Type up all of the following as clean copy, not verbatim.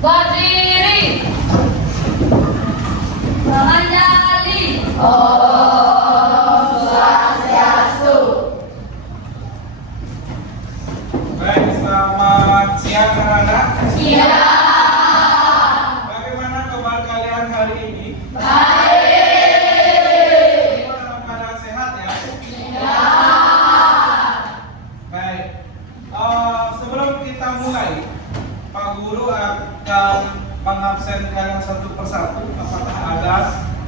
Berdiri. Mengendali. Baik, selamat siang anak-anak. Siap. Bagaimana kabar kalian hari ini? Baik. Dalam keadaan sehat ya? Siap. Baik. Sebelum kita mulai, Pak Guru akan mengabsen kalian satu persatu. Apakah ada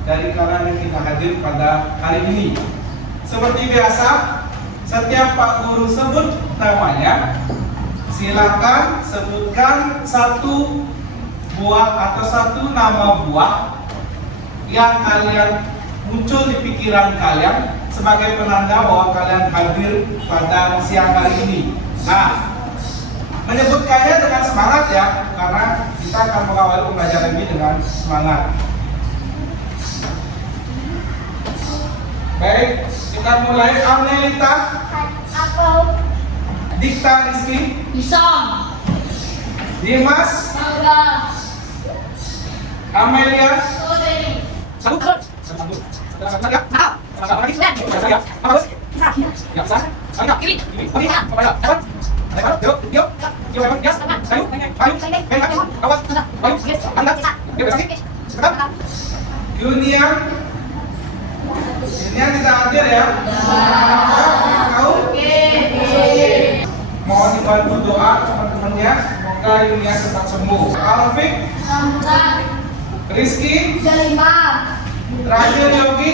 dari kalian yang kita hadir pada hari ini? Seperti biasa, setiap Pak Guru sebut namanya, silakan sebutkan satu buah atau satu nama buah yang kalian muncul di pikiran kalian sebagai penanda bahwa kalian hadir pada siang hari ini. Nah, menyebutkannya dengan semangat ya, karena kita akan mengawali pembelajaran ini dengan semangat. Baik, kita mulai. Arnelita, Dikta Rizky, Isam. Dimas, Naga. Amelia, Sodeni. Junior, ini tidak hadir ya? Tahu? Mohon dibantu doa teman-temannya, semoga Yunia cepat sembuh. Alfik, Sambutan. Rizky, Jalima. terakhir Yogi.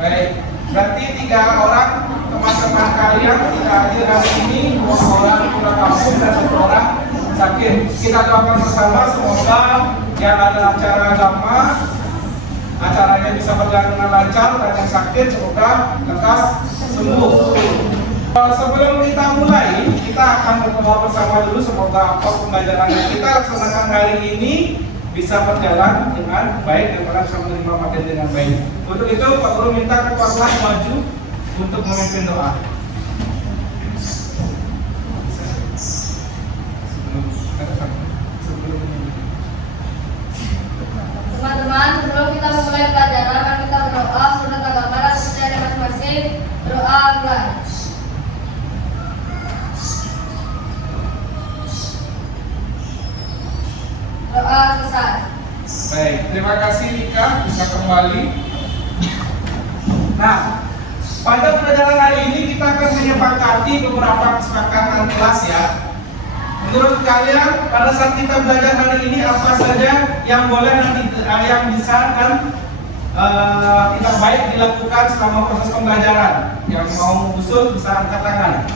Baik, berarti 3 orang teman-teman kalian tidak hadir hari ini, 2 orang pulang kampung dan 1 orang sakit. Kita doakan bersama semoga yang ada acara agama acaranya bisa berjalan dengan lancar, dan yang sakit semoga lekas sembuh. Sebelum kita mulai, kita akan berdoa bersama dulu semoga apa pembelajaran yang kita laksanakan hari ini bisa berjalan dengan baik dan kalian bisa menerima materi dengan baik. Untuk itu Pak Guru minta kepada maju untuk memimpin doa. Teman-teman, sebelum kita memulai pelajaran, mari kita berdoa menurut agama dan sesuai masing-masing. Doa mulai. Doa selesai. Baik, terima kasih Ika, bisa kembali. Nah, pada pelajaran hari ini kita akan menyepakati beberapa kesepakatan kelas ya. Menurut kalian, pada saat kita belajar hari ini apa saja yang boleh nanti yang bisa dan tidak baik dilakukan selama proses pembelajaran? Yang mau usul bisa angkat tangan.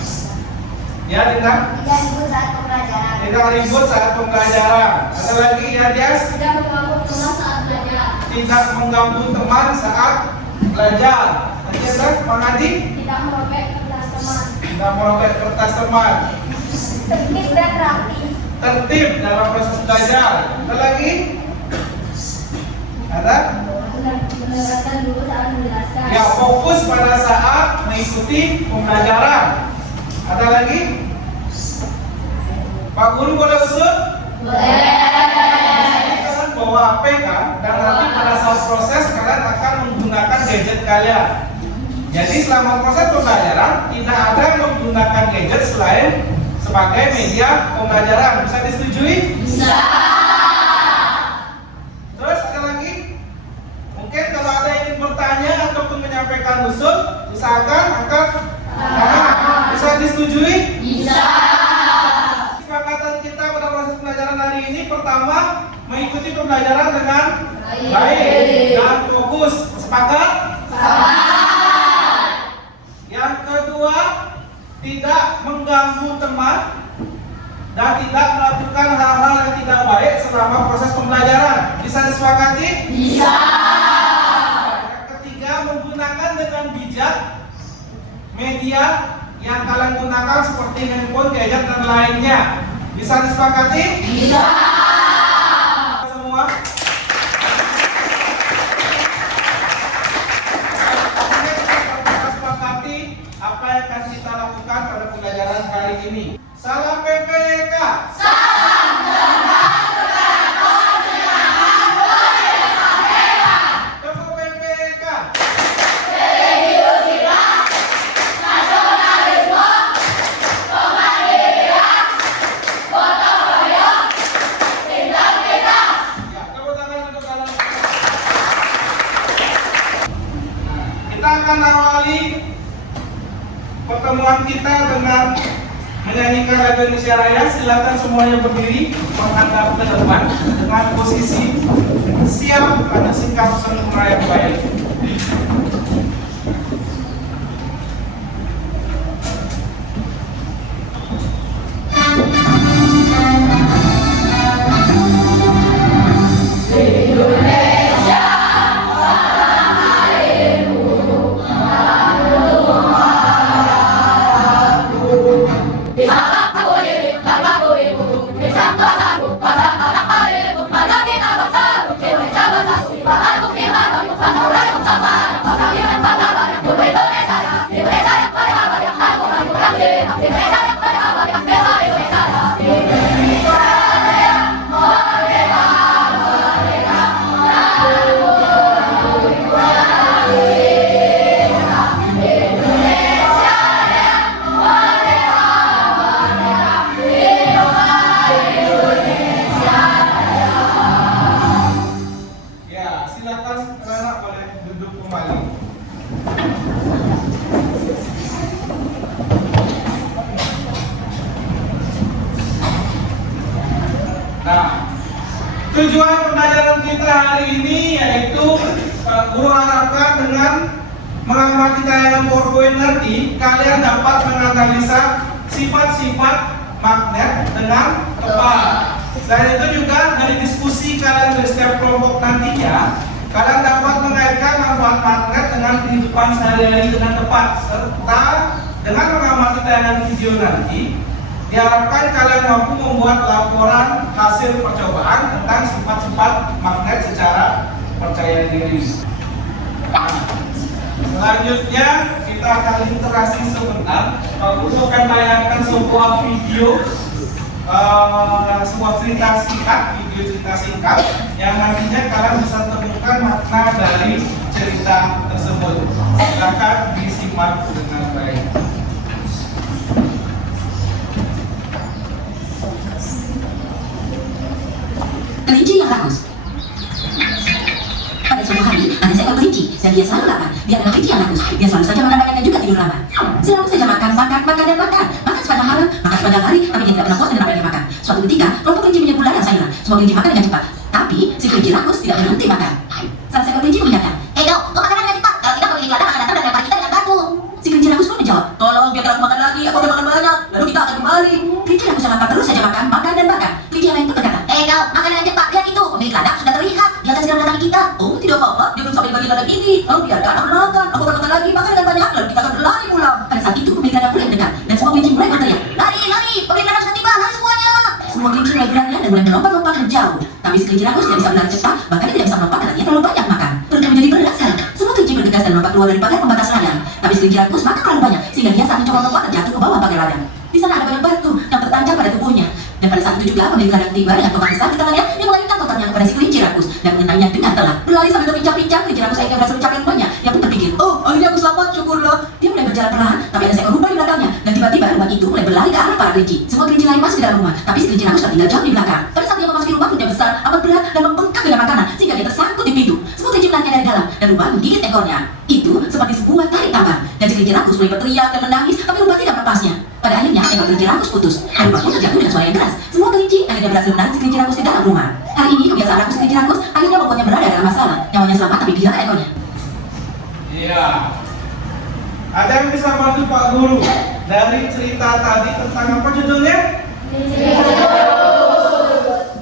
Ya, Dinda? Tidak ribut saat pembelajaran. Tidak ribut saat pembelajaran. Ada lagi ya, Dias? Tidak mengganggu teman saat belajar. Tidak mengganggu teman saat belajar. Tadi ada Pak Adi? Tidak merobek kertas teman. Tidak merobek kertas teman. Tertib dan rapi. Tertib dalam proses belajar. Ada lagi? Ada? Mendengarkan dulu saat menjelaskan. Ya, fokus pada saat mengikuti pembelajaran. Ada lagi? Pak Guru boleh usul? Boleh. Kalian bawa HP kan? Dan nanti pada saat proses kalian akan menggunakan gadget kalian. Jadi selama proses pembelajaran tidak ada yang menggunakan gadget selain sebagai media pembelajaran. Bisa disetujui? Bisa. Terus ada lagi? Mungkin kalau ada yang ingin bertanya ataupun menyampaikan usul, usahakan angkat tangan. Bisa disetujui? Bisa. Kesepakatan kita pada proses pembelajaran hari ini, pertama, mengikuti pembelajaran dengan baik dan fokus. Sepakat? Yang kedua, tidak mengganggu teman dan tidak melakukan hal-hal yang tidak baik selama proses pembelajaran. Bisa disepakati? Bisa. Yang ketiga, menggunakan dengan bijak media yang kalian gunakan seperti handphone, gadget, dan lainnya. Bisa disepakati? Bisa. Semua. Kita sepakati apa yang akan kita lakukan pada pembelajaran hari ini. Salam PPK. Salam pertemuan kita dengan menyanyikan lagu Indonesia Raya. Silakan semuanya berdiri menghadap ke depan dengan posisi siap pada sikap sempurna yang baik. Tujuan pembelajaran kita hari ini yaitu guru harapkan dengan mengamati tayangan PowerPoint nanti kalian dapat menganalisa sifat-sifat magnet dengan tepat. Selain itu juga dari diskusi kalian dari setiap kelompok nantinya, kalian dapat mengaitkan manfaat magnet dengan kehidupan sehari-hari dengan tepat, serta dengan mengamati tayangan video nanti diharapkan kalian mampu membuat laporan hasil percobaan tentang sifat-sifat magnet secara percaya diri. Selanjutnya kita akan interaksi sebentar. Guru akan tayangkan sebuah video, sebuah cerita singkat, video cerita singkat yang nantinya kalian bisa temukan makna dari cerita tersebut. Silakan disimak dengan baik. Kelinci yang rakus. Pada suatu hari, ada seekor kelinci dan dia selalu lapar. Dia adalah kelinci yang rakus. Dia selalu saja makan banyak dan juga tidur lama. Selalu saja makan dan makan. Makan sepanjang malam, makan sepanjang hari, tapi dia tidak pernah puas dengan apa yang dia makan. Suatu ketika, kelompok kelinci menyerbu ladang sayuran. Semua kelinci makan dengan cepat. Tapi si kelinci rakus tidak berhenti makan. Salah seekor kelinci mengingatkan, kau makan dengan cepat. Kalau tidak, pemilik ladang akan datang dan melempar kita dengan batu. Si kelinci rakus pun menjawab, tolong biarkan aku makan lagi. Aku akan makan banyak. Lalu kita akan kembali. Kelinci rakus yang lapar terus saja makan dan makan. Kelinci yang lain pun berkata, kau makan dengan cepat. Lihat itu, pemilik ladang sudah terlihat. Dia akan segera mendatangi kita. Oh, tidak apa-apa. Dia belum sampai di bagian ladang ini. Lalu biarkan aku makan. Aku akan makan lagi, makan dengan banyak. Lalu kita akan berlari pulang. Pada saat itu, pemilik ladang mulai mendekat dan semua kelinci mulai berteriak, lari, pemilik ladang sudah tiba, lari semuanya. Semua kelinci mulai berlari dan mulai melompat-lompat menjauh. Tapi si kelinci rakus tidak bisa berlari cepat, bahkan dia tidak bisa melompat karena dia terlalu banyak makan. Perutnya menjadi berat sekali. Semua kelinci bergegas dan melompat keluar dari pagar pembatas ladang. Tapi si kelinci rakus makan terlalu banyak sehingga dia saat mencoba melompat terjatuh ke bawah pagar ladang. Di sana ada banyak batu yang tertancap pada tubuhnya. Dan pada saat itu juga pemilik ladang tiba dengan tongkat besar di tangannya. Dia mengalihkan tongkatnya kepada si kelinci rakus dan mengenainya dengan telak. Berlari sambil terpincang-pincang, kelinci rakus akhirnya berhasil mencapai rumahnya. Dia pun berpikir, oh, akhirnya aku selamat, syukurlah. Dia mulai berjalan perlahan, tapi ada seekor rubah di belakangnya. Dan tiba-tiba rubah itu mulai berlari ke arah para kelinci. Semua kelinci lain masuk ke dalam rumah, tapi si kelinci rakus tertinggal jauh di belakang. Pada saat dia memasuki rumah, perutnya besar, amat berat dan membengkak dengan makanan sehingga dia tersangkut di pintu. Semua kelinci menariknya dari dalam dan rubah menggigit ekornya. Itu seperti sebuah tarik tambang. Dan si kelinci rakus mulai berteriak dan menangis, tapi rubah tidak melepasnya. Pada akhirnya ekor kelinci rakus putus dan rubah pun terjatuh dengan suara yang keras. Semua kelinci akhirnya berhasil menarik si kelinci rakus ke dalam rumah. Hari ini kebiasaan rakus kelinci rakus akhirnya membuatnya berada dalam masalah. Nyawanya selamat tapi hilang ekornya. Iya. Ada yang bisa bantu Pak Guru dari cerita tadi tentang apa judulnya?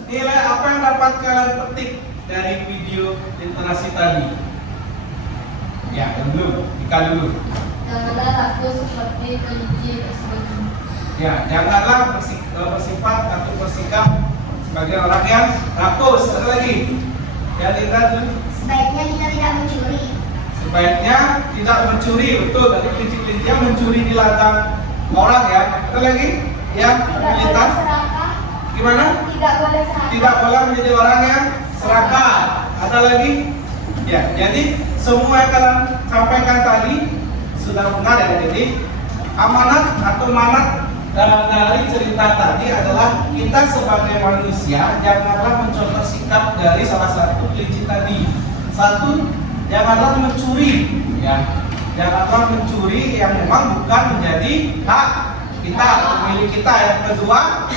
Nilai apa yang dapat kalian petik dari video literasi tadi? Ya, dulu, Ika dulu. Janganlah rakus seperti kelinci tersebut. Ya, janganlah bersifat atau bersikap sebagai orang yang rakus. Ada lagi? Ya, lihat dulu. Sebaiknya kita tidak mencuri. Sebaiknya tidak mencuri, betul. Tadi kelinci-kelinci yang mencuri di ladang orang ya. Ada lagi? Ya, lintas. Gimana? Tidak boleh serakah. Tidak boleh menjadi orang yang serakah. Ada lagi? Ya, jadi semua yang kalian sampaikan tadi sudah benar ya. Jadi amanat atau manat dari cerita tadi adalah kita sebagai manusia janganlah mencontoh sikap dari salah satu kelinci tadi. Satu, janganlah mencuri, ya. janganlah mencuri yang memang bukan menjadi hak kita, milik kita. Yang kedua,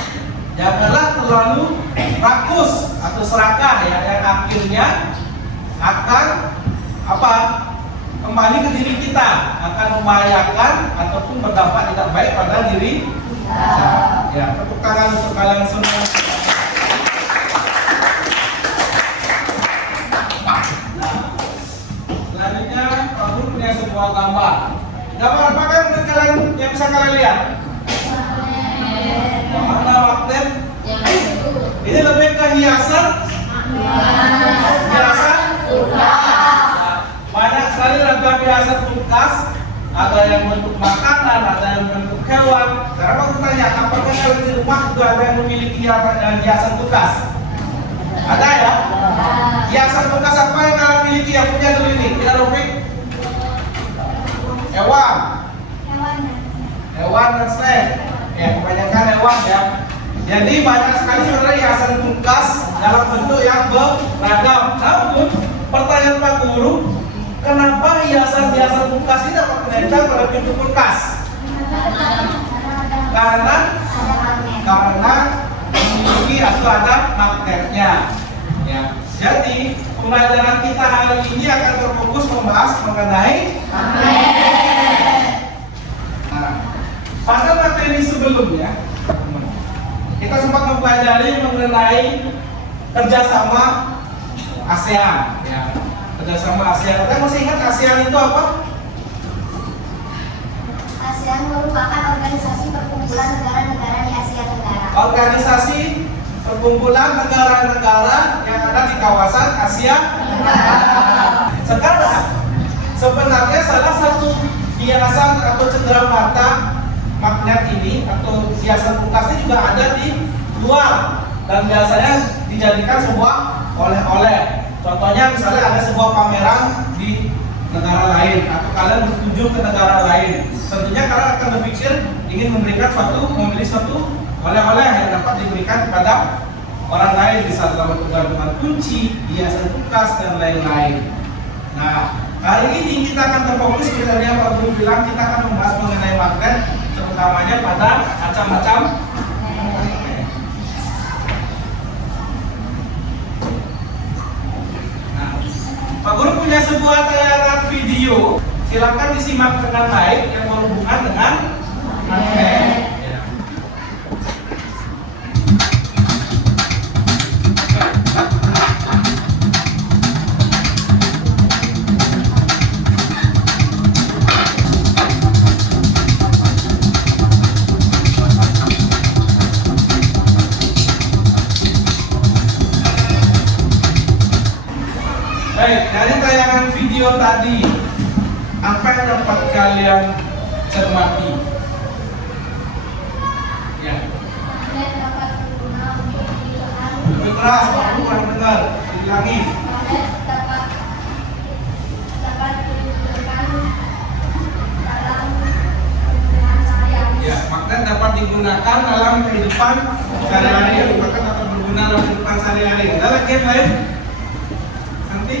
janganlah terlalu rakus atau serakah ya, yang akhirnya akan apa? Kembali ke diri kita, akan membahayakan ataupun berdampak tidak baik pada diri kita. Ya, tepuk tangan untuk kalian semua. Selanjutnya, Pak Guru punya sebuah gambar. Gambar apa kan yang bisa kalian lihat? Mana magnet? Ini lebih ke hiasan. Hiasan. Banyak sekali ragam hiasan kulkas. Ada yang bentuk makanan, ada yang bentuk hewan. Sekarang aku tanya, apakah kalian di rumah juga ada yang memiliki hiasan kulkas? Ada ya? Hiasan kulkas apa yang kalian miliki? Yang punya dulu ini, kita Rufik. Hewan. Hewan dan snack. Ya, kebanyakan hewan ya. Jadi banyak sekali sebenarnya hiasan kulkas dalam bentuk yang beragam. Namun pertanyaan Pak Guru, kenapa hiasan kulkas ini dapat menempel pada pintu kulkas? Karena memiliki atau ada magnetnya. Ya. Jadi pelajaran kita hari ini akan terfokus membahas mengenai magnet. Nah, pada materi sebelumnya kita sempat mempelajari mengenai kerjasama ASEAN. Ya. Kerjasama ASEAN. Kita masih ingat ASEAN itu apa? ASEAN merupakan organisasi perkumpulan negara-negara di Asia Tenggara. Organisasi perkumpulan negara-negara yang ada di kawasan Asia Tenggara. Sekarang sebenarnya salah satu hiasan atau cenderamata magnet ini atau hiasan kulkas ini juga ada di luar dan biasanya dijadikan sebuah oleh-oleh. Contohnya misalnya ada sebuah pameran di negara lain atau kalian berkunjung ke negara lain. Tentunya kalian akan berpikir ingin membeli suatu oleh-oleh yang dapat diberikan kepada orang lain, bisa dalam gantungan kunci, hiasan kulkas dan lain-lain. Nah, hari ini kita akan terfokus seperti yang Pak Guru bilang, kita akan membahas mengenai magnet, terutamanya pada macam-macam magnet. Nah, Pak Guru punya sebuah tayangan video, silakan disimak dengan baik yang berhubungan dengan magnet. Baik, dari tayangan video tadi, apa yang dapat kalian cermati? Ya. Magnet dapat berguna untuk pilihan. Lebih keras, Pak Guru kurang dengar. Diulangi. Magnet dapat digunakan dalam kehidupan sehari-hari. Ya, magnet dapat digunakan dalam kehidupan sehari-hari, bahkan dapat berguna dalam kehidupan sehari-hari. Ada lagi yang lain? Nanti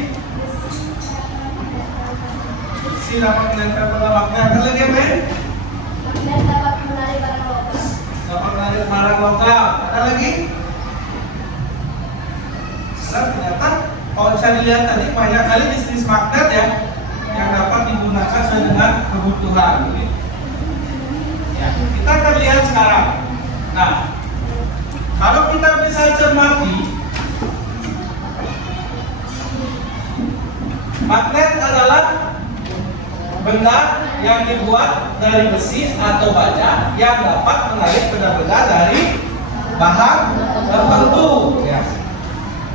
si dapat menempel pada magnet. Ada lagi yang lain? Magnet dapat menarik barang logam. Dapat menarik barang logam. Ada lagi? Nah, ternyata kalau bisa dilihat tadi banyak kali jenis magnet ya yang dapat digunakan sesuai dengan kebutuhan. Ya, kita akan lihat sekarang. Nah, kalau kita bisa cermati, magnet adalah benda yang dibuat dari besi atau baja yang dapat menarik benda-benda dari bahan tertentu. Ya.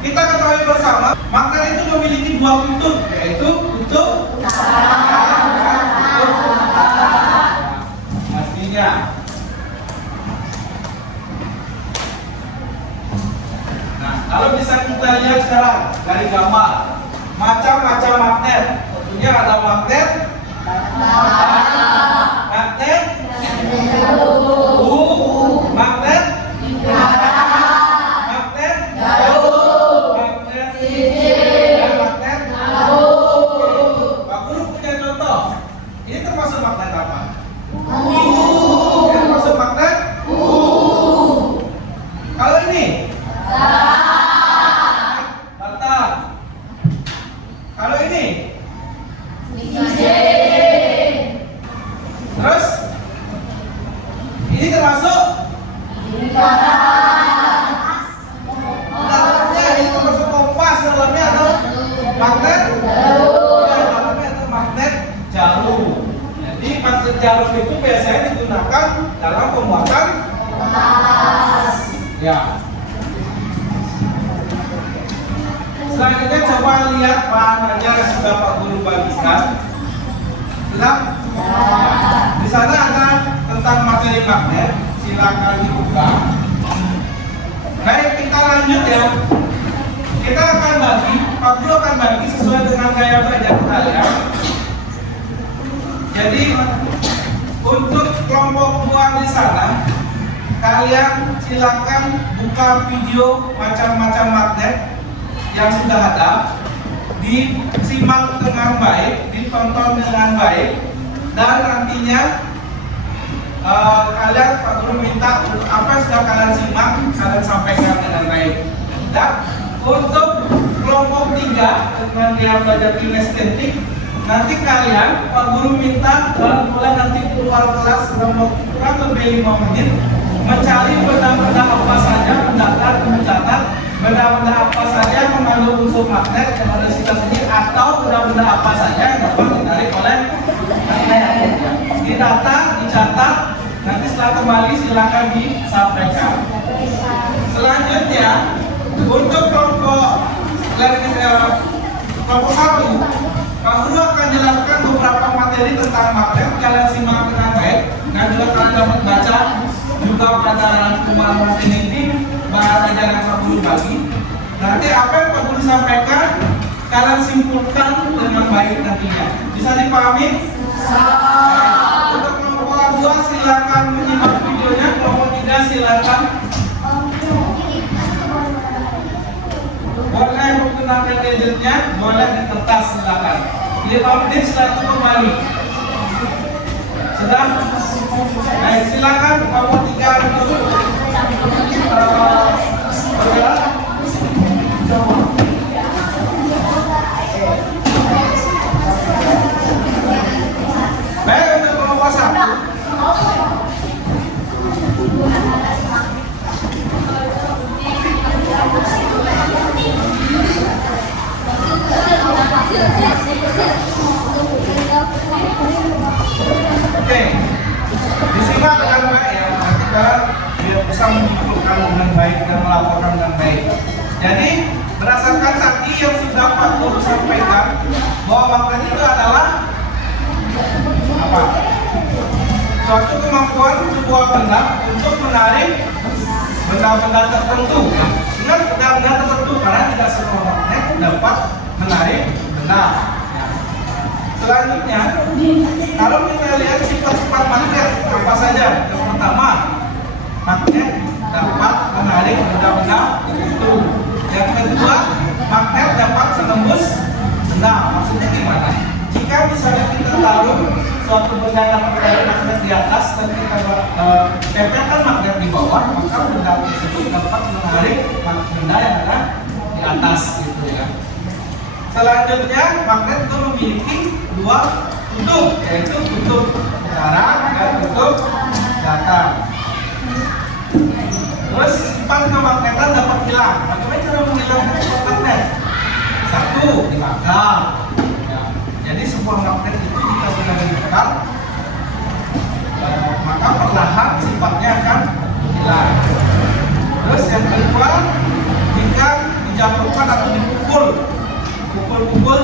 Kita ketahui bersama, magnet itu memiliki dua kutub, yaitu kutub pastinya. Nah, kalau bisa kita lihat sekarang dari gambar macam-macam magnet. Tentunya ada magnet magnet magnet magnet magnet dan magnet. Pak Guru punya contoh. Ini termasuk dalamnya ini termasuk kompas, dalamnya atau magnet? Ya, dalamnya itu magnet jarum. Jadi magnet jarum itu biasanya digunakan dalam pembuatan ya. Selanjutnya coba lihat bahannya yang sudah Pak Guru bagikan. Sudah? Di sana ada tentang materi magnet. Silakan dibuka. Baik, kita lanjut ya. Kita akan bagi, Pak Guru akan bagi sesuai dengan gaya belajar kalian. Jadi untuk kelompok 2 di sana, kalian silakan buka video macam-macam magnet yang sudah ada, disimak dengan baik, ditonton dengan baik, dan nantinya kalian Pak Guru minta apa yang sudah kalian simak kalian sampaikan dengan baik. Dan untuk kelompok 3 dengan dia belajar kinestetik, nanti kalian Pak Guru minta mulai nanti keluar kelas kurang lebih 5 menit mencari benda-benda apa saja, mencatat benda-benda apa saja yang mengandung unsur magnet yang ada di sini, atau benda-benda apa saja yang dapat ditarik oleh magnet. Didata, dicatat, nanti setelah kembali silakan disampaikan. Selanjutnya untuk kelompok 1, Pak Guru akan jelaskan beberapa materi tentang magnet. Kalian simak dengan baik dan juga kalian dapat baca juga pada rangkuman ini bahan ajar yang Pak Guru bagi. Nanti apa yang Pak Guru sampaikan kalian simpulkan dengan baik nantinya. Bisa dipahami? Untuk kelompok 2 silakan menyimak videonya, kelompok 3 silakan boleh menggunakan gadgetnya, boleh di kertas silakan. 5 menit setelah itu kembali. Sudah? Baik, silakan kelompok 3 untuk bergerak. Baik, untuk kelompok 1. Oke, disimak dengan baik ya. Nanti kalian biar bisa menyimpulkan dengan baik dan melaporkan dengan baik. Jadi berdasarkan tadi yang sudah Pak Guru sampaikan, bahwa magnet itu adalah apa? Suatu kemampuan sebuah benda untuk menarik benda-benda tertentu. Ingat, benda-benda tertentu karena tidak semua magnet dapat menarik benda. Selanjutnya, kalau kita lihat sifat-sifat magnet apa saja? Yang pertama, magnet dapat menarik benda-benda tertentu. Yang kedua, magnet dapat menembus benda. Maksudnya gimana? Jika misalnya kita taruh suatu benda yang menarik magnet di atas dan kita tempelkan magnet di bawah, maka benda tersebut dapat menarik benda yang ada di atas, gitu ya. Selanjutnya, magnet itu memiliki 2 kutub, yaitu kutub utara dan kutub selatan. Terus sifat kemagnetan dapat hilang. Bagaimana cara menghilangkan sifat magnet? 1, dibakar. Ya. Jadi sebuah magnet itu jika sudah dibakar, maka perlahan sifatnya akan hilang. Terus yang kedua, jika dijatuhkan atau dipukul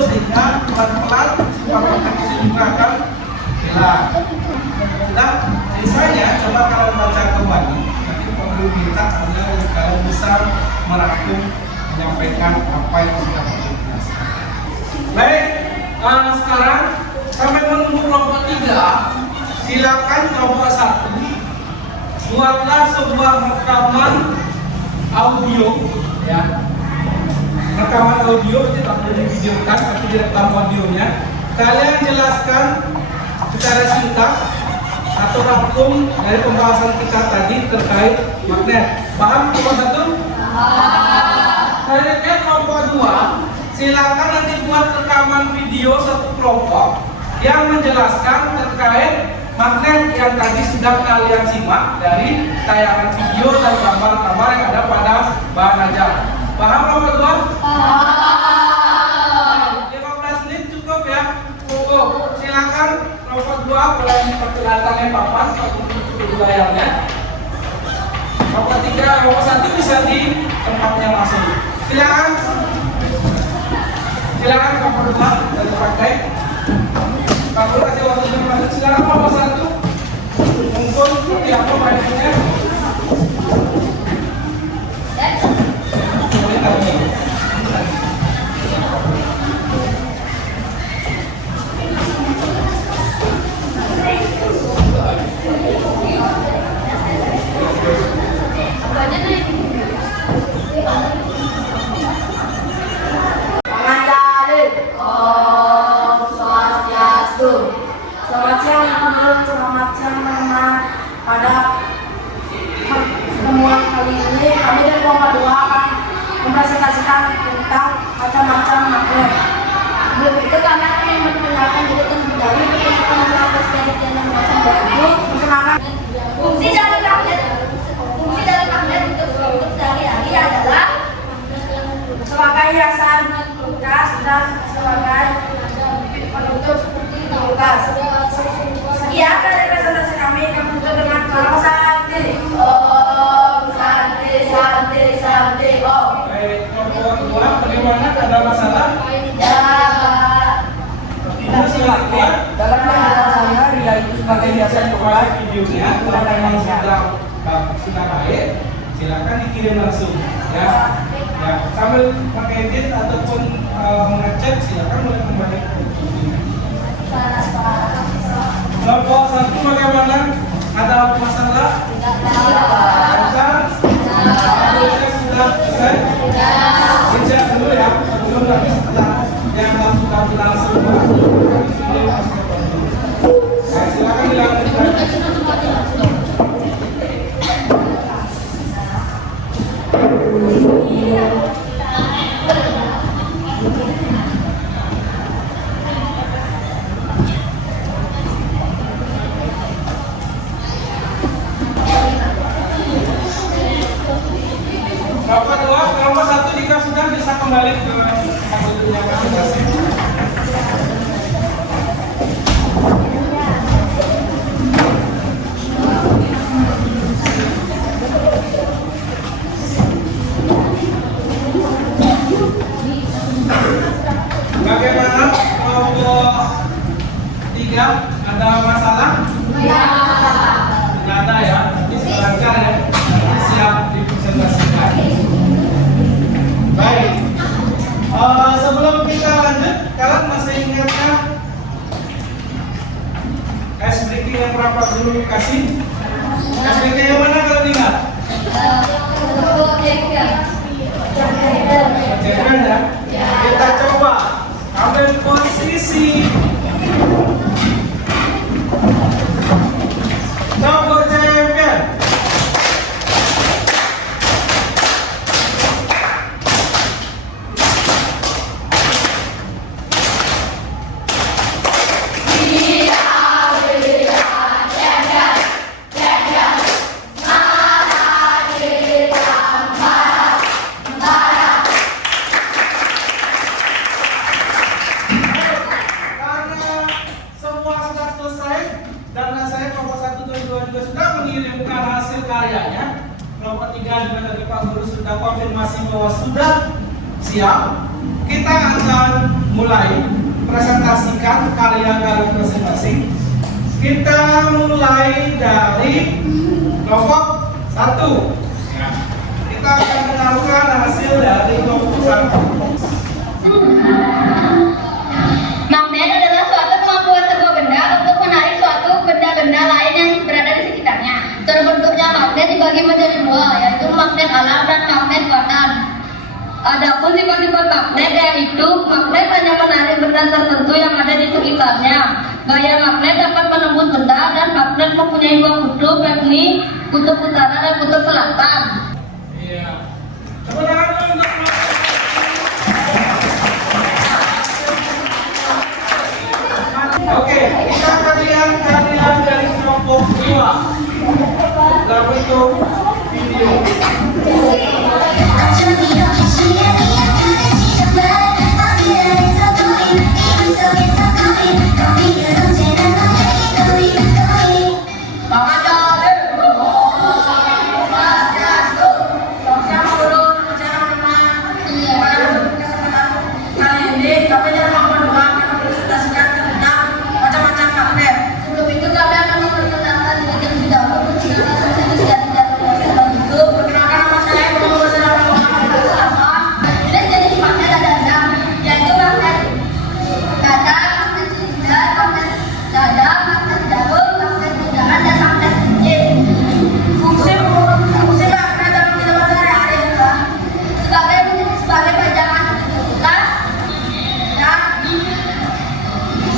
sehingga pelan-pelan sifat magnet itu juga akan hilang. Nah, sisanya coba kalian baca kembali. Nanti perlu minta agar kalian bisa merangkum menyampaikan apa yang sudah terjelaskan. Baik, sekarang sampai menunggu kelompok 3. Silakan kelompok 1 buatlah sebuah rekaman audio, ya. Rekaman audio tidak perlu divideokan, tapi direkam audionya. Kalian jelaskan secara singkat atau rangkum dari pembahasan kita tadi terkait magnet. Paham kelompok 1? Selanjutnya kelompok 2, silakan nanti buat rekaman video satu kelompok yang menjelaskan terkait magnet yang tadi sudah kalian simak dari tayangan video dan gambar-gambar yang ada pada bahan ajar. Paham nomor 2? 15 menit cukup ya. Silakan nomor 2 boleh diperlihatkan papan untuk layarnya. Nomor 3, nomor 1 bisa di tempatnya masing. Silakan nomor 2 dan dipakai. Kamu kasih waktu untuk silakan nomor 1. Mungkin seperti apa mainannya? Selamat siang teman-teman, selamat siang teman-teman. Pada pertemuan kali ini kami dari kelompok 2 akan mempresentasikan tentang macam-macam magnet. Sebelum itu kami akan memperkenalkan diri terlebih dahulu perkenalkan nama Presiden dan macam baru. Perkenalkan Fungsi dari magnet untuk sehari-hari adalah sebagai hiasan kulkas dan sebagai penutup kulkas. Sekian dari presentasi kami tutup dengan salam santai. Om Santi Om. Baik, nomor 2 bagaimana? Ada masalah? Tidak silakan. Dalam pengamatan saya, dia itu sebagai hiasan kulkas. Videonya kalau memang sudah baik, silakan dikirim langsung ya. Sambil mengedit ataupun mengecek, silakan boleh kembali ke videonya. Nomor 1 bagaimana? Ada masalah? Sudah selesai? Cek dulu ya, sebelum nanti setelah yang sudah berlangsung. Silakan dilanjutkan. Nomor 1 jika sudah bisa kembali ke modulnya masing-masing. Bagaimana nomor 3? Ada masalah? Tidak ada ya. Silakan ya. Siap dipresentasikan. Baik. Sebelum kita lanjut, kalian masih ingatkah SBK yang berapa dulu kasih? SBK yang mana kalau ingat? Jangan ya. Kita coba ambil posisi nomor champion. Kelompok 3 juga dari Pak Guru sudah konfirmasi bahwa sudah siap. Kita akan mulai presentasikan karya-karya masing-masing. Kita mulai dari kelompok 1. Kita akan menaruhkan hasil dari kelompok 1. Magnet adalah suatu kemampuan sebuah benda untuk menarik suatu benda-benda lain yang berada di sekitarnya. Terbentuknya magnet dibagi menjadi dua, yaitu magnet alam dan magnet buatan. Adapun sifat-sifat magnet yaitu magnet hanya menarik benda tertentu yang ada di sekitarnya. Gaya magnet dapat menembus benda dan magnet mempunyai dua kutub, yakni kutub utara dan kutub selatan. Iya. Tepuk tangan untuk Oke, kita akan lihat Kemudian dari kelompok 2 dalam bentuk video. Sebelum itu kami akan memperkenalkan diri terlebih dahulu. Perkenalkan saya tidak begitu. Perkenalkan nama saya Muhammad Sallallahu. Jenis jenis magnet ada 6, yaitu magnet dada, magnet silinder, magnet dada, magnet jarum, magnet undangan, dan magnet cincin. Fungsi magnet dalam kehidupan sehari-hari adalah sebagai pajangan utilitas dan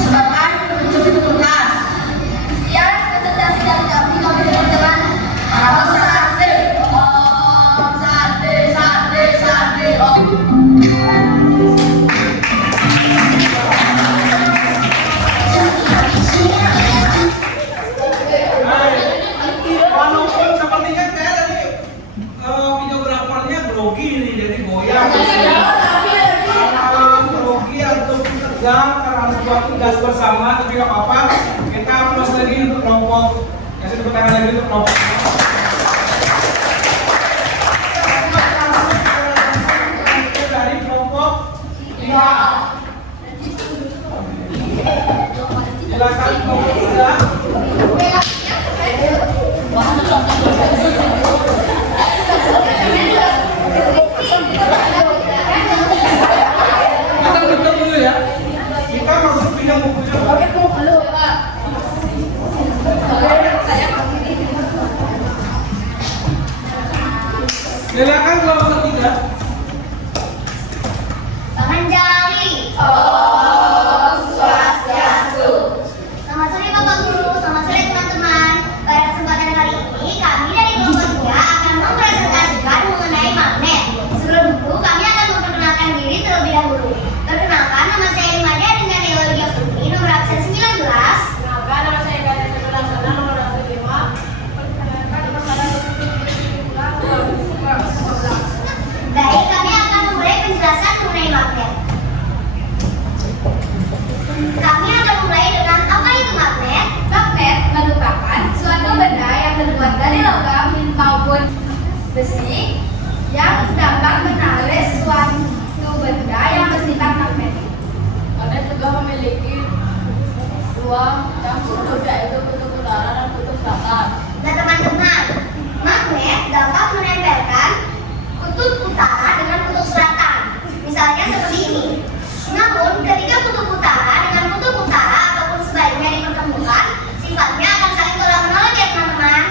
sebagai penutup tugas. Sekian presentasi dari kami dengan Om Sate, Om Sate, Sate, Sate, Om. Walaupun sepertinya saya tadi videografernya grogi nih, jadi goyang. Karena grogi atau tegang karena harus buat tugas bersama, tapi nggak apa-apa. Kita plus lagi untuk kelompok. Kasih tepuk tangan lagi untuk kelompok. Dari kelompok 3. Silakan kelompok 3. Kita tutup dulu ya. Kita masuk video buku juga. Silakan kelompok 3. Tangan jari. Selamat sore Bapak Guru, selamat sore teman-teman. Pada kesempatan kali ini kami dari kelompok 3 akan mempresentasikan mengenai magnet. Sebelum itu kami akan memperkenalkan diri terlebih dahulu. Perkenalkan, nama saya Rimada dengan Elogia Putri, nomor absen 19. Nama saya Gada Laksana, nomor 5. Perkenalkan, nama saya Baik, kami akan memulai penjelasan mengenai magnet. Kami akan mulai dengan apa itu magnet? Magnet merupakan suatu benda yang terbuat dari logam maupun besi yang dapat menarik suatu benda yang bersifat magnetik. Magnet juga memiliki dua yang kutub, yaitu kutub utara dan kutub selatan. Nah teman-teman, magnet dapat menempelkan kutub utara dengan kutub selatan. Misalnya seperti ini. Namun ketika kutub utara dengan kutub utara ataupun sebaliknya dipertemukan, sifatnya akan saling tolak-menolak ya teman-teman.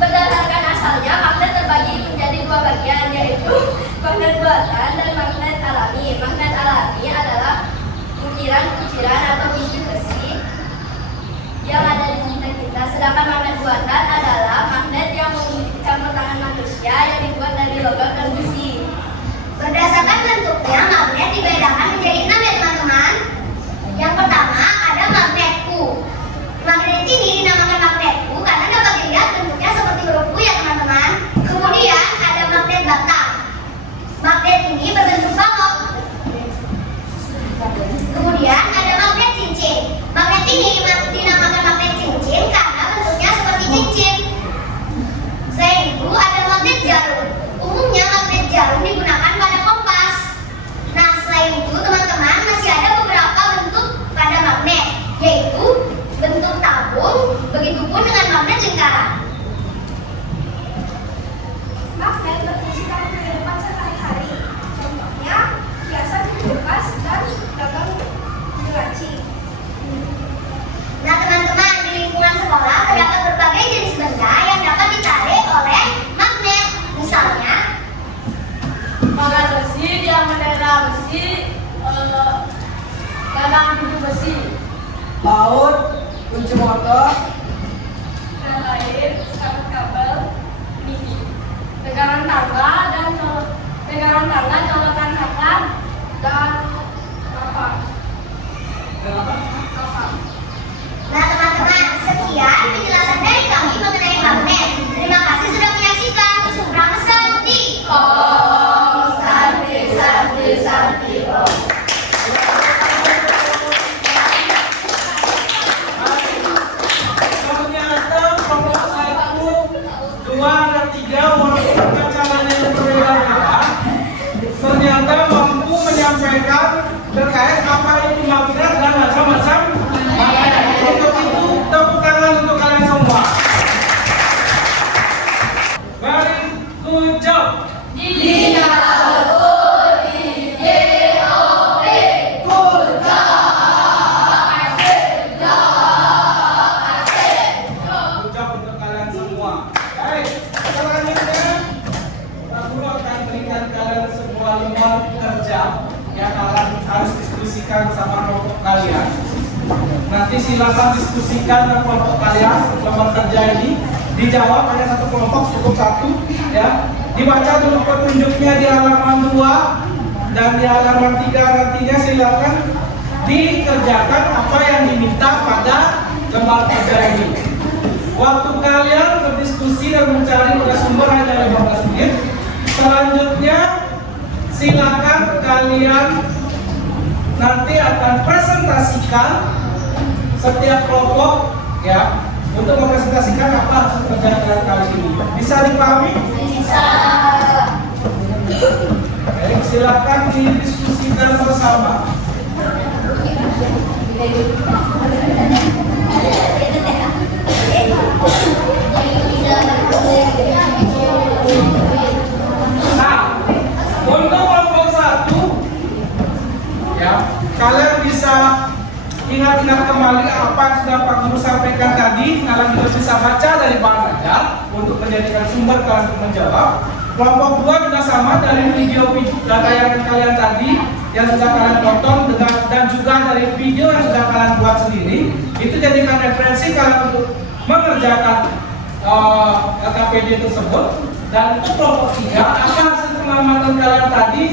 Berdasarkan asalnya, magnet terbagi menjadi dua bagian, yaitu magnet buatan dan magnet alami. Magnet alami adalah butiran-butiran atau biji besi yang ada di sekitar kita. Sedangkan magnet buatan adalah magnet yang memiliki campur tangan manusia yang dibuat dari logam dan besi. Berdasarkan bentuknya, magnet dibedakan menjadi 6 ya teman-teman. Yang pertama ada magnet U. Magnet ini dinamakan magnet U karena dapat dilihat bentuknya seperti huruf U ya teman-teman. Kemudian ada magnet batang. Magnet ini berbentuk balok. Kemudian ada magnet cincin. Magnet ini dinamakan magnet cincin karena bentuknya seperti cincin. Selain itu ada magnet jarum. Umumnya magnet jarum digunakan pada kompas. Nah selain itu teman-teman masih ada beberapa bentuk pada magnet, yaitu bentuk tabung, begitupun dengan magnet lingkaran. Magnet berfungsi dalam kehidupan sehari-hari. Contohnya, hiasan di kulkas dan dagang di laci. Nah teman-teman, di lingkungan sekolah terdapat berbagai jenis benda yang dapat ditarik oleh magnet. Misalnya, Magnet besi, dia mendarat besi, galang pintu besi, Baut, kunci motor, dan lain, sabut kabel, mini, pegangan tangga dan pegangan tangga, colokan hakam, dan kapak. diskusikan sama kelompok kalian. Nanti silakan diskusikan dengan kelompok kalian lembar kerja ini. Dijawab hanya satu kelompok cukup satu, ya. Dibaca dulu petunjuknya di halaman 2 dan di halaman 3 nantinya silakan dikerjakan apa yang diminta pada lembar kerja ini. Waktu kalian berdiskusi dan mencari sumber hanya 15 menit. Selanjutnya silakan kalian nanti akan presentasikan setiap kelompok, ya, untuk mempresentasikan apa hasil kerja kali ini. Bisa dipahami? Bisa. Baik, silakan didiskusikan bersama. Nah, untuk kelompok 1, ya, kalian bisa ingat-ingat kembali apa yang sudah Pak Guru sampaikan tadi. Kalian juga bisa baca dari bahan ajar untuk menjadikan sumber kalian untuk menjawab. Kelompok 2 juga sama, dari video data yang kalian tadi yang sudah kalian tonton dan juga dari video yang sudah kalian buat sendiri, itu jadikan referensi kalian untuk mengerjakan LKPD tersebut. Dan untuk kelompok 3, apa hasil pengamatan kalian tadi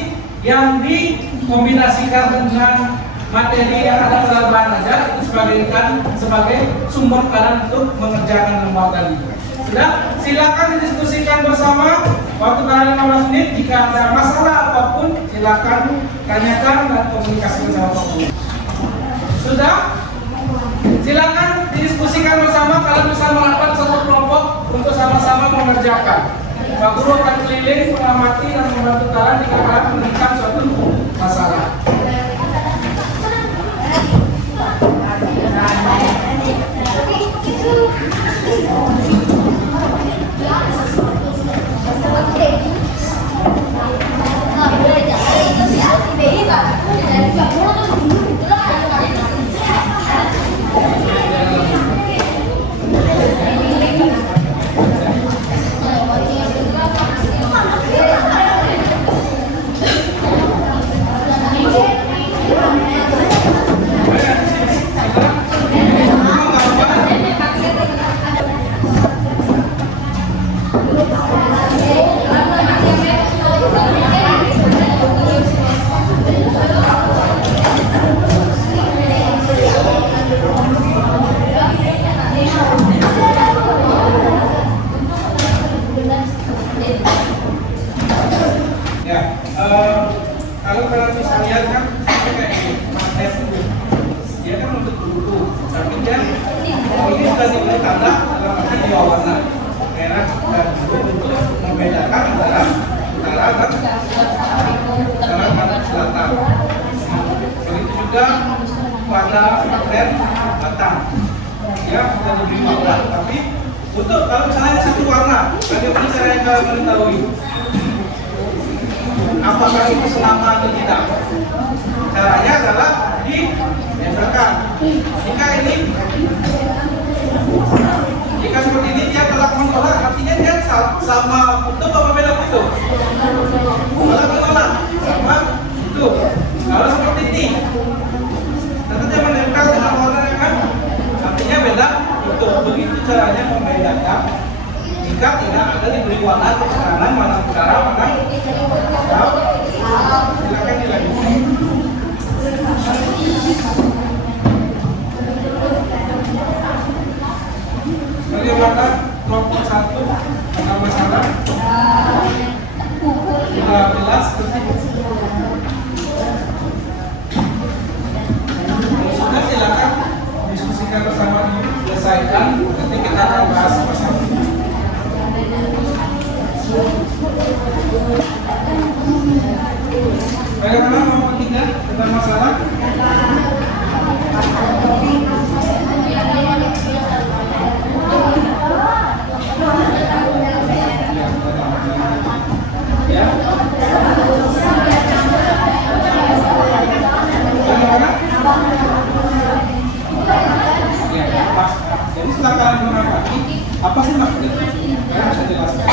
yang dikombinasikan dengan materi yang ada dalam bahan ajar itu sebagai sumber kalian untuk mengerjakan lembaga tadi. Sudah, silakan didiskusikan bersama. Waktu kalian 15 menit. Jika ada masalah apapun, silakan tanyakan dan komunikasi bersama Pak Guru. Sudah, silakan didiskusikan bersama. Kalian bisa merapat satu kelompok untuk sama-sama mengerjakan. Pak Guru akan keliling mengamati dan membantu kalian jika kalian menemukan suatu masalah. Kalau kalian bisa lihat kan, kayak magnet itu, dia kan untuk buku, tapi dia ini sudah diberi tanda dalam arti dua warna, merah dan biru, untuk membedakan antara utara dan selatan. Begitu juga pada magnet batang, dia sudah diberi warna, tapi untuk kalau misalnya satu warna, bagaimana cara yang kalian mengetahui apakah itu selama atau tidak? Caranya adalah dibedakan. Jika seperti ini dia telak menolak, artinya dia sama untuk apa beda itu? Telak menolak sama itu. Kalau seperti ini, tentu dia menempel dengan warna yang kan, artinya beda itu. Begitu caranya membedakan. Jika tidak ada diberi warna ke kanan, mana utara, mana silakan dilanjutkan. Bagaimana kelompok 1 ada masalah? Sudah jelas seperti itu. Sudah, silakan diskusikan bersama, selesaikan. Nanti kita akan bahas bersama. Bagaimana kelompok 3 ada masalah? Ya. Bagaimana? Ya, pas. Jadi setelah kalian mengamati, apa sih maksudnya? Kalian bisa jelaskan.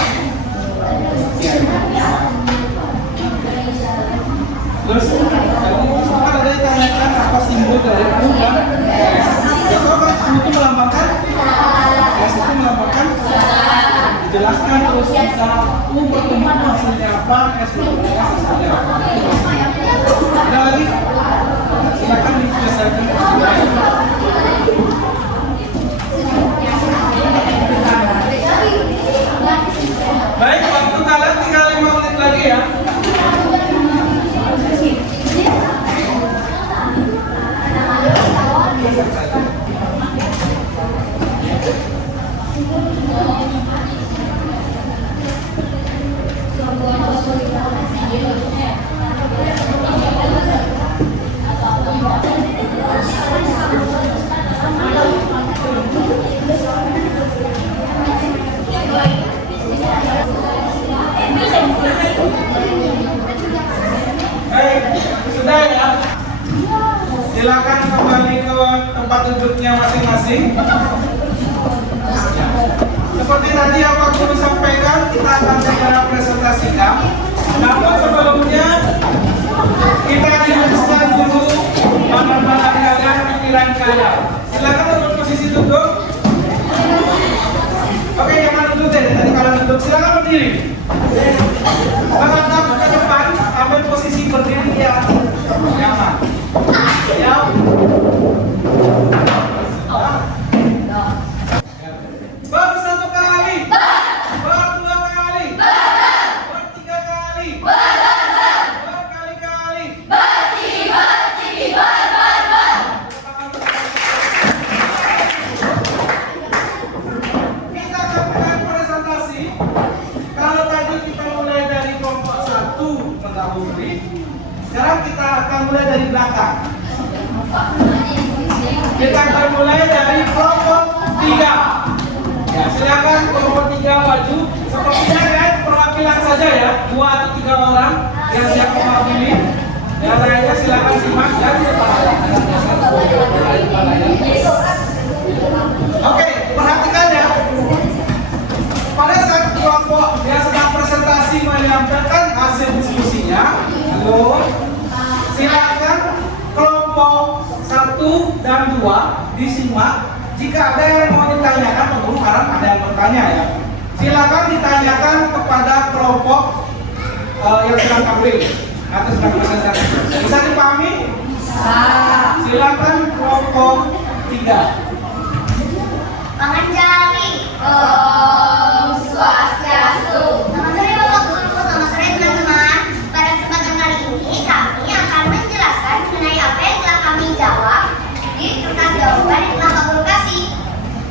Terus, kalau ada ditanyakan dari U dan S. Kalau kan U itu melambangkan S itu melambangkan dijelaskan terus bisa U bertumbuh hasilnya apa, S bertumbuh hasilnya apa. Ada lagi? Silakan dijelaskan. Baik, waktu kalian tinggal 5 menit lagi ya. Sudah ya. Silakan kembali ke tempat duduknya masing-masing. Seperti tadi yang Pak Guru sampaikan, kita akan segera presentasikan. Namun sebelumnya kita dijelaskan dulu mana kalian, pikiran kalian. Silakan untuk posisi duduk. Oke, jangan duduk deh. Tadi kalian duduk, silakan berdiri. Menghadap ke depan, ambil posisi berdiri ya. Nyaman. Ya. Bersatu kali. Berdua kali. Bertiga kali. Berkali-kali. Kita akan mulai presentasi. Kalau tadi kita mulai dari kelompok 1 mendahului, sekarang kita akan mulai dari belakang. Kita akan mulai dari kelompok 3. Ya, silakan kelompok 3 maju. Sepertinya kan perwakilan saja ya, 2 atau 3 orang yang siap mewakili. Yang lainnya silakan simak dan oke, perhatikan ya. Pada saat kelompok yang sedang presentasi menyampaikan hasil diskusinya, lalu silakan kelompok 1 dan 2 disimak. Jika ada yang mau ditanyakan, Guru harap ada yang bertanya ya. Silakan ditanyakan kepada kelompok yang sedang tampil atau sedang presentasi. Bisa dipahami? Silakan kelompok 3. Penganjali. Om Swastiastu. Selamat sore Bapak Guru, selamat sore teman-teman. Pada kesempatan kali ini kami akan menjelaskan mengenai apa yang telah kami jawab di kertas jawaban yang telah Pak Guru kasih.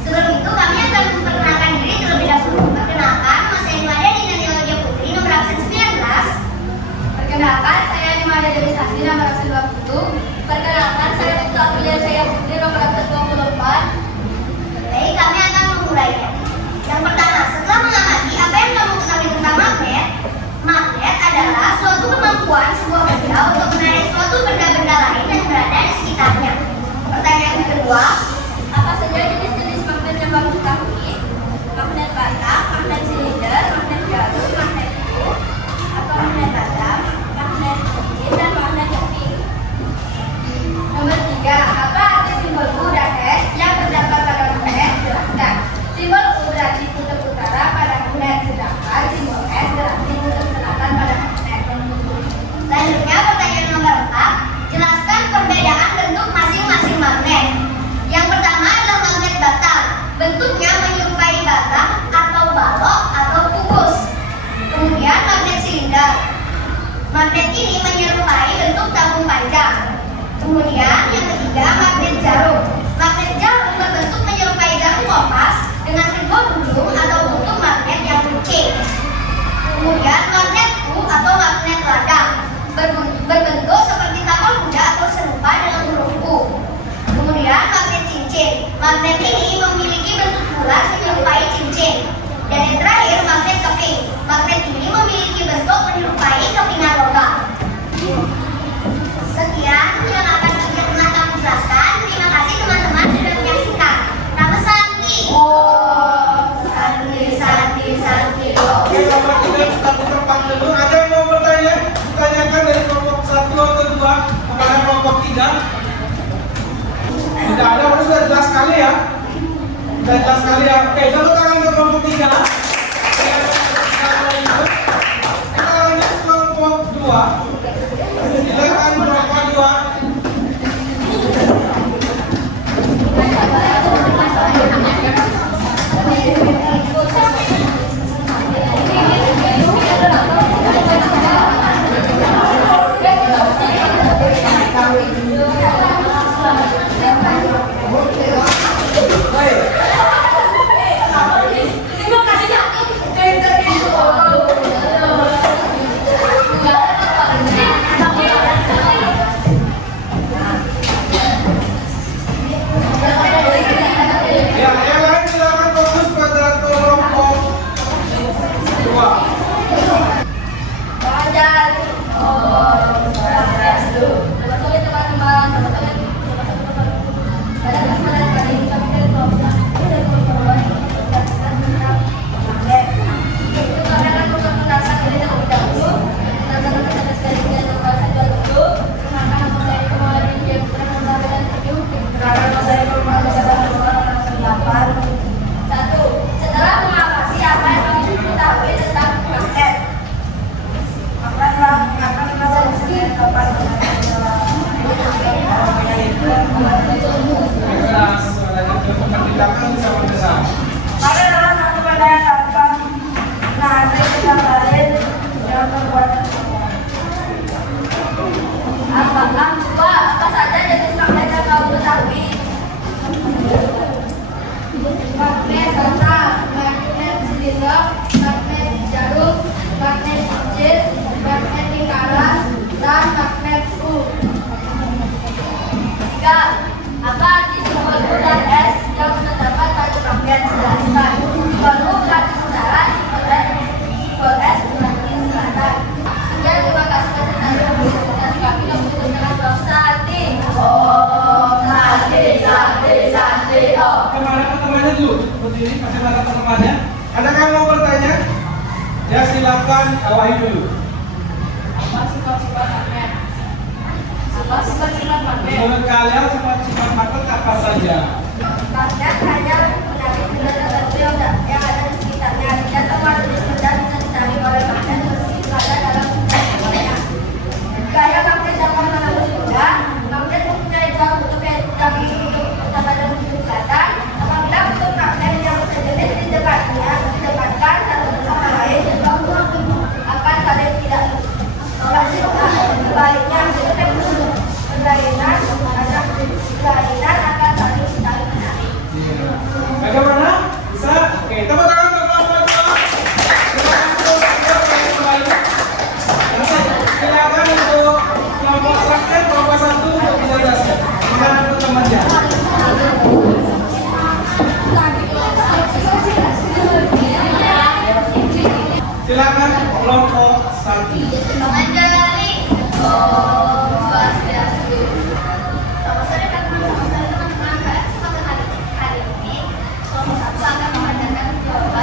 Sebelum itu kami akan memperkenalkan diri terlebih dahulu. Perkenalkan, nama saya Nimada Dina Nilodia Putri, nomor absen 19. Perkenalkan, saya Nimada Dewi Sasti, nomor absen 20. Perkenalkan, saya Putu Aprilia Jaya Putri, nomor absen 24. Baik, kami akan memulainya. Sudah jelas sekali ya. Oke, tepuk tangan untuk kelompok 3. Kita lanjut kelompok 2. Silakan kelompok 2. Ya, yang lain silakan fokus pada kelompok 2. Setelah mengatasi apa yang kamu ketahui tentang magnet, Jelas, lanjut ke tempat di belakang sama besar. pada dalam satu benda tanpa ada benda lain yang terbuat apa saja jenis magnet yang kamu ketahui? Magnet bata, magnet silinder, magnet jarum, magnet cincin, magnet lingkaran, dan magnet U. 3. Apa arti simbol U dan S yang terdapat pada magnet? Jelaskan. Simbol U berarti udara, simbol S berarti selatan. Sekian, terima kasih atas perhatian dan kami menutup dengan doa Santi. Om Santi, Om. Kemana temannya dulu? Berdiri, masih ada temannya. Adakah yang mau bertanya? Ya silakan awahi dulu. Apa sifat-sifat magnet? Apa sifat-sifat magnet? Menurut kalian sifat-sifat magnet apa saja? Magnet hanya menarik benda tertentu yang ada di sekitarnya. Tidak semua jenis benda bisa ditarik oleh magnet meski berada dalam benda yang lainnya. Gaya magnet dapat menembus benda. Magnet mempunyai dua kutub yang kutub utama dan kutub selatan. Apabila kutub magnet yang sejenis didekatkan satu sama lain, akan saling tidak sebaliknya berlainan akan saling menarik. Bagaimana? Bisa? Oke, tepuk tangan untuk kelompok 2. Silakan untuk kelompok yang kembali. Silakan untuk kelompok terakhir, kelompok 1 untuk dijelaskan. Silakan untuk temannya. Silakan kelompok 1. Mengajari. Om Swastiastu. Selamat sore teman-teman. Pada kesempatan hari ini, kelompok 1 akan membacakan jawaban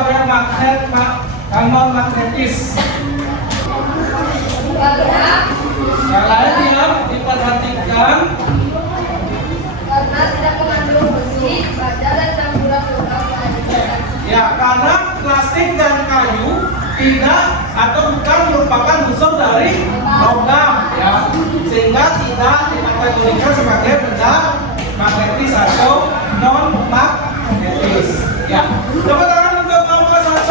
sebagai magnet non magnetis. Yang lain diam, diperhatikan. Karena tidak mengandung besi, baja dan campuran logam. Ya, karena plastik dan kayu tidak atau bukan merupakan unsur dari logam, ya, sehingga tidak dikategorikan sebagai benda magnetis atau non magnetis. Ya, coba tangan untuk nomor 1.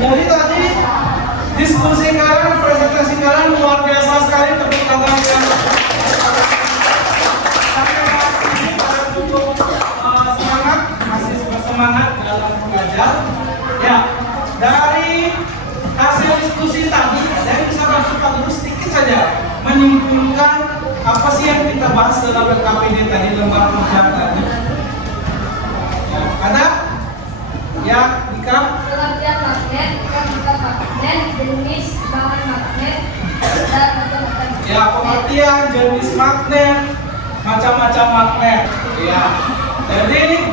Jadi tadi diskusi kalian, presentasi kalian luar biasa sekali, tepuk tangan yang cukup semangat, masih bersemangat dalam mengajar. Ya, dari hasil diskusi tadi, saya bisa bantu Pak Guru sedikit saja menyimpulkan apa sih yang kita bahas dalam LKPD tadi, lembar kerja tadi. Ya, ada? Ya, Dika? Pengertian magnet, bukan magnet, jenis bahan magnet, dan macam-macam. Ya, pengertian jenis magnet, macam-macam magnet. Ya, jadi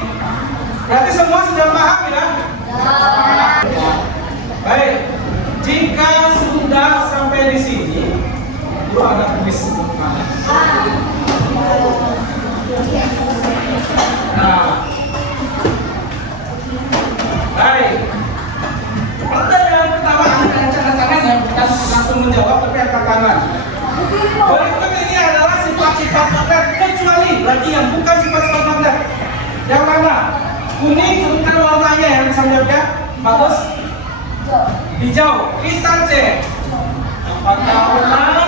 berarti semua sudah paham ya? Ya. Baik, jika sudah sampai di sini, Guru ada kuis mana? Nah, baik. Pertanyaan pertama, angkat tangan ya, bukan langsung menjawab tapi angkat tangan. Berikut ini adalah sifat-sifat magnet kecuali berarti yang bukan sifat-sifat magnet. Yang mana? Kuning bukan warnanya yang bisa jawab ya. Bagus. Hijau. Kita cek. Apakah benar?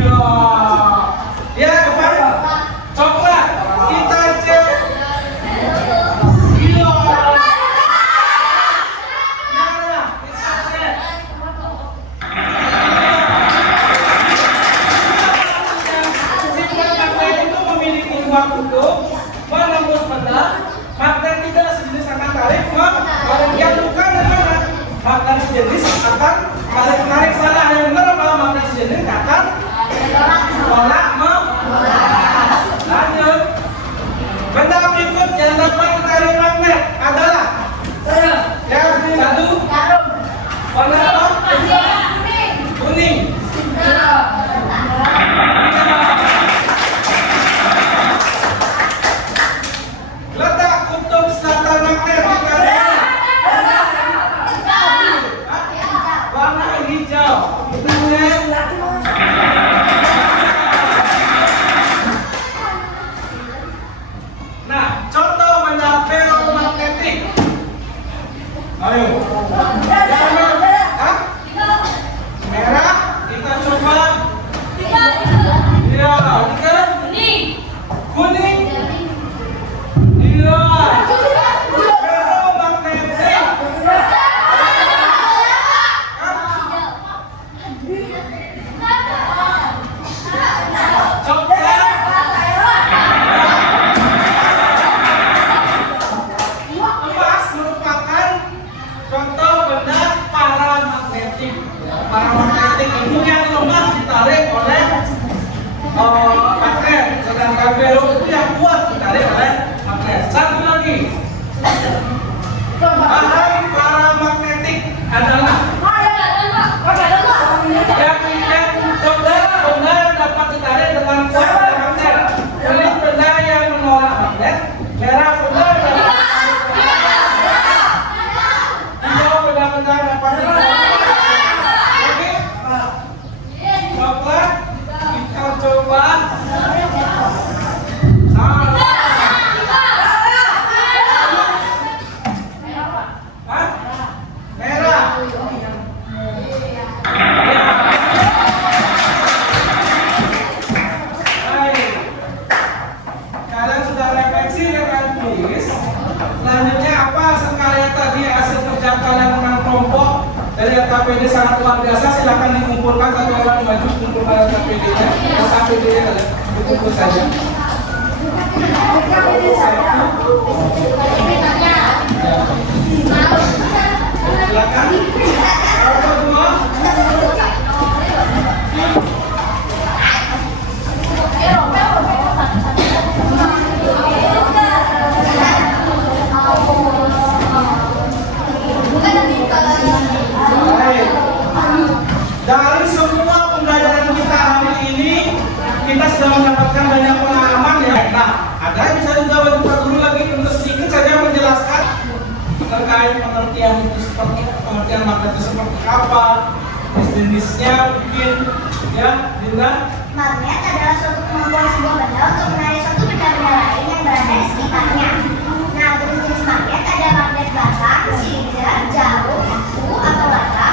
Ya. Ya, Evan. Coklat. Kita cek. Ya. Merah. Kita cek. Sifat magnet itu memiliki dua kutub, menembus benda. Magnet tidak sejenis akan tarik, yang bukan dan mana? Magnet sejenis akan tarik menarik. Salah, yang benar apa? Magnet sejenis akan tolak lanjut. Benda berikut yang dapat ditarik magnet adalah yang satu warna apa? Kuning. Letak kutub selatan magnet di mana? Warna hijau. Kita lihat. Nah, contoh benda ferromagnetik. Ayo. Hah? Merah. Kita coba. Ya, tiga. Kuning. Iya. Ferromagnetik. Coklat. Emas merupakan contoh benda paramagnetik. Paramagnetik itu yang lemah ditarik oleh magnet, sedangkan ferro itu yang kuat ditarik oleh magnet. Satu lagi, bahan paramagnetik adalah yang contoh benda yang dapat ditarik dengan kuat oleh magnet. Kuning benda yang menolak magnet, merah benda yang dapat hijau benda-benda yang dapat ditarik. Oke? Coklat, kita coba. Hah? Merah. Baik. Kalian sudah refleksi dengan tulis. Selanjutnya apa hasil karya tadi, hasil kerja kalian dengan kelompok dari LKPD sangat luar biasa. Silakan dikumpulkan, satu orang maju kumpulkan LKPD-nya. LKPD-nya dikumpul saja. Silakan. Yang kedua. Baik. Dari semua pembelajaran kita hari ini, kita sudah mendapatkan banyak pengalaman ya. Nah, ada yang bisa dijawab Pak Guru lagi untuk sedikit saja menjelaskan terkait pengertian itu seperti pengertian magnet itu seperti apa, jenisnya mungkin ya, Dinda. Magnet adalah suatu kemampuan sebuah benda untuk menarik suatu benda-benda lain yang berada di sekitarnya. Nah, jenis magnet ada magnet batang, silinder, jarum, kuku atau lada,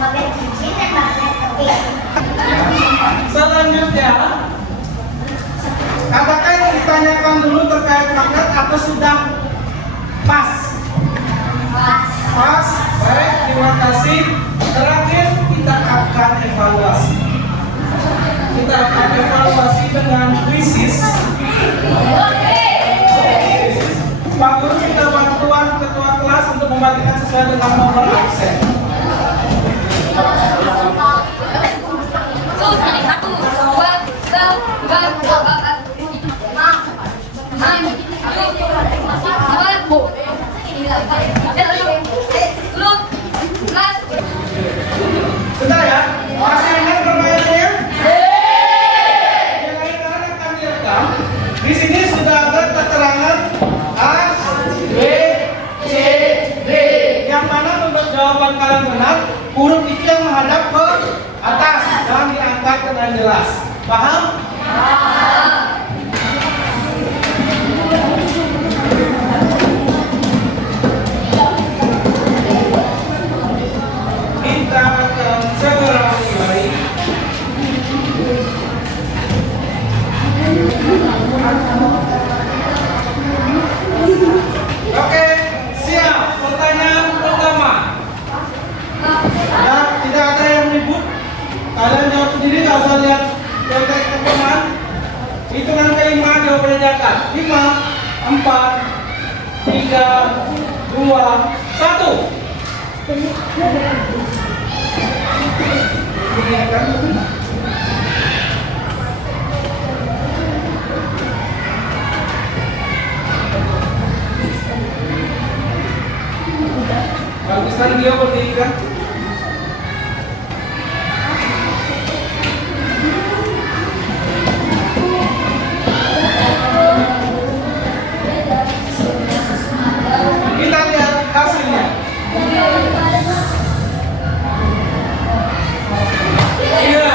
magnet cincin, dan magnet keping. Selanjutnya, katakan yang ditanyakan dulu terkait magnet atau sudah pas? Pas. Baik, terima kasih. Terakhir kita akan evaluasi. Kita akan evaluasi dengan krisis. Pak Guru minta bantuan ketua kelas untuk membagikan sesuai dengan nomor absen. Sudah ya? Masih ingat permainannya? Yang lain akan direkam. Di sini sudah ada keterangan A, B, C, D. Yang mana untuk jawaban kalian benar, huruf itu yang menghadap ke atas dan diangkat dengan jelas. Paham? Kita akan segera mulai. Oke, siap. Pertanyaan pertama. Ya, tidak ada yang ribut. Kalian jawab sendiri, nggak usah lihat contek teman. Hitungan kelima jawabannya diangkat. 5, 4, 3, 2, 1. Ini kan? Baguskan dia berdirikan. Kita lihat hasilnya. Iya,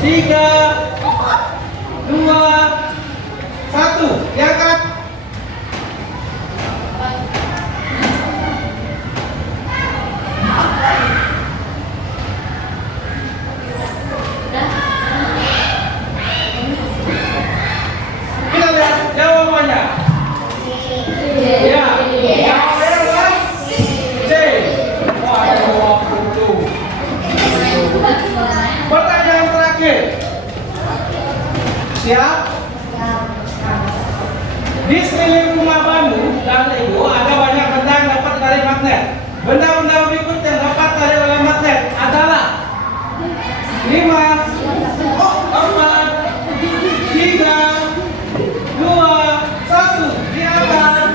1, diangkat. Kita lihat jawabannya. Ya, jawabannya adalah C. Wah, 20. Pertanyaan terakhir. Siap? Di sekeliling rumah Banu dan Lego ada banyak benda yang dapat ditarik magnet. Benda-benda berikut yang dapat ditarik oleh magnet adalah 5, 4, 3, 2, 1. Diangkat.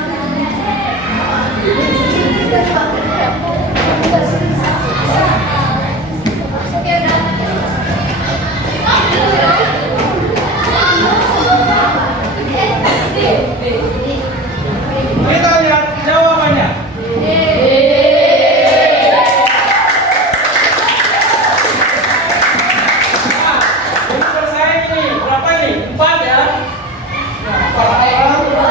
Kita lihat jawabannya. Nah, ini bersaing ini. Berapa ini? 4 ya? Nah, 4 orang. Ya.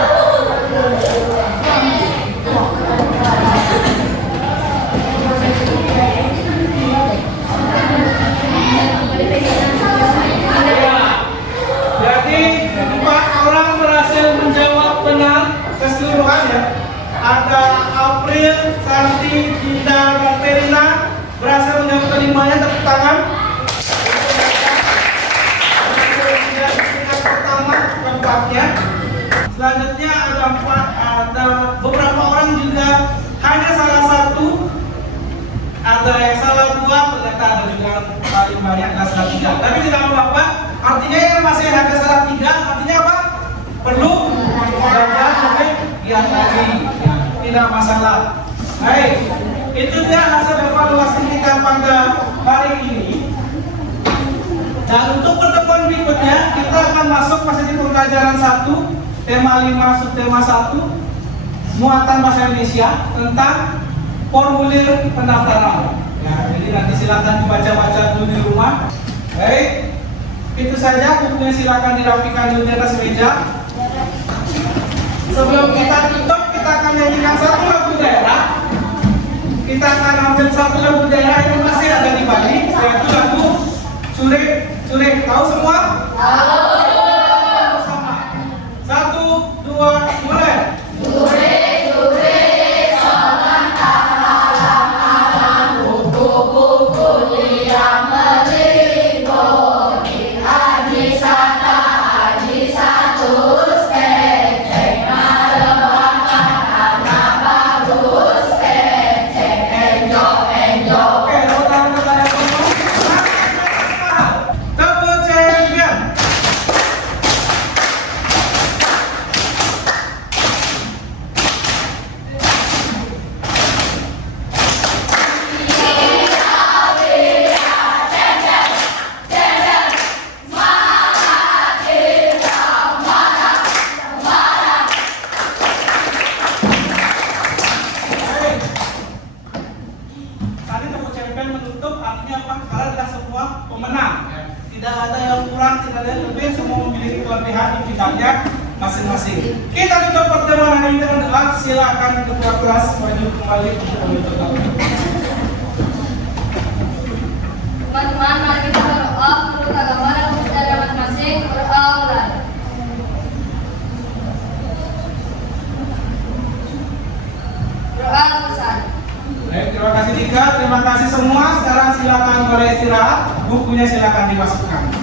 Jadi 4 orang berhasil menjawab benar keseluruhan ya. Ada April, Santi, Dinda, dan Terina berhasil menjawab kelimanya. Tepuk tangan. Tingkat pertama keempatnya. Selanjutnya ada beberapa orang juga hanya salah satu. Ada yang salah 2, ternyata ada juga paling banyak yang salah 3. Tapi tidak apa-apa. Artinya yang masih ada salah 3, artinya apa? Perlu belajar lebih giat lagi. Ya, tidak masalah. Baik, itu dia hasil evaluasi kita pada hari ini. Dan untuk pertemuan berikutnya kita akan masuk masih di pembelajaran 1, tema 5, subtema 1, muatan bahasa Indonesia tentang formulir pendaftaran. Ya, jadi nanti silakan dibaca-baca dulu di rumah. Baik, itu saja. Bukunya silakan dirapikan dulu di atas meja. Sebelum kita tutup, kita akan nyanyikan satu lagu daerah. Kita akan ambil satu lagu daerah yang masih ada di Bali, yaitu lagu Surek. Tahu semua? Tahu. Sama. 1, 2, mulai. Tadi tepuk champion menutup, artinya apa? Kalian adalah semua pemenang ya. Tidak ada yang kurang, tidak ada yang lebih, semua memiliki kelebihan yang bidangnya masing-masing. Kita tutup pertemuan hari ini dengan doa. Silakan ketua kelas maju kembali untuk menutup. Teman-teman, mari kita berdoa menurut agama dan budaya masing-masing. Berdoa mulai. Doa selesai. Baik, terima kasih Dika, terima kasih semua. Sekarang silakan boleh istirahat, bukunya silakan dimasukkan.